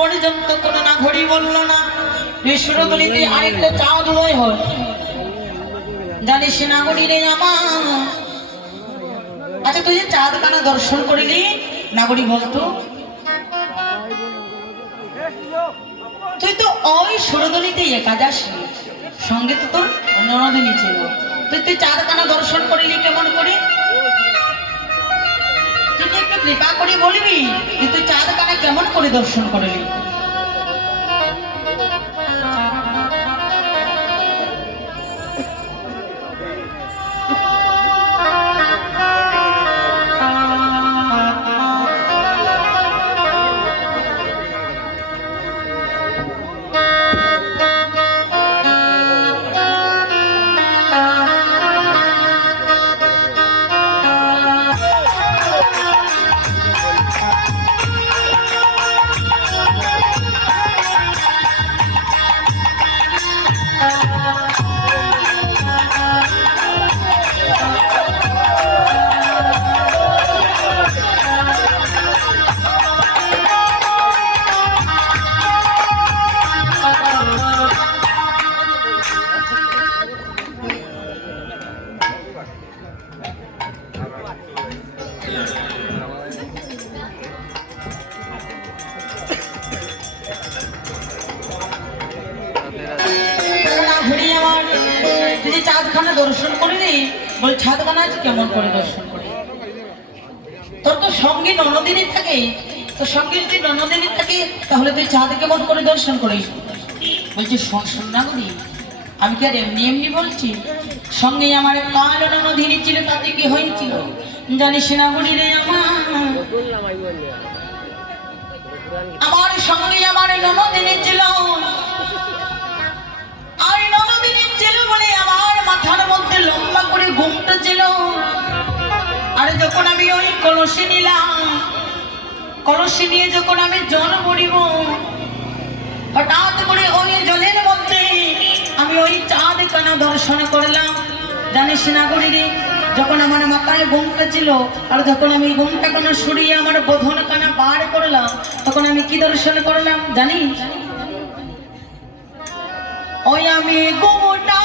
পর্যন্ত কোনো না ঘড়ি বলল না। বিশ্বরগলিতে আরেকটা চাঁদ উদয় হয়। জানিস না ঘড়ি রে আমার। আচ্ছা তুই যে চাঁদ কানা দর্শন করিলি নাগরী বলতো, তুই তো ওই সুরদলিতে একা যাসনি, সঙ্গে তো তোর ননদিনী ছিল। তুই চাঁদ কানা দর্শন করিলি কেমন করে? তুই একটু কৃপা করে বলবি যে তুই চাঁদ কানা কেমন করে দর্শন করলি? চাঁদখানা দর্শন করিনি বল, চাঁদখানা কেমন করে দর্শন করি? তোর তো সঙ্গে ননদিনী থাকে, তোর সঙ্গে যদি ননদিনী থাকে তাহলে তুই চাঁদ কেমন করে দর্শন করিস? বলছি শোন না বলি, আমি কি আর এমনি এমনি বলছি? সঙ্গে আমার কালো ননদিনী ছিল, তাতে কি হয়েছিল জানিস না বলি রে আমার সঙ্গে আমার ননদিনী ছিল। আর ননদিনী ছিল বলে আমার মাথার মধ্যে লম্বা করে ঘুমটা ছিল। আর যখন আমি ওই কলসি নিলাম, কলসি নিয়ে যখন আমি জল ভরিব, হঠাৎ করে ওই জলের মধ্যে আমি ওই চাঁদ কানা দর্শন করলাম। জানিস না গরিরে, যখন আমার মাথায় ঘুমটা ছিল আর যখন আমি ঘুমটা কানা সরিয়ে আমার বোধন কানা বার করলাম, তখন আমি কি দর্শন করলাম জানিস? ওই আমি ঘুমটা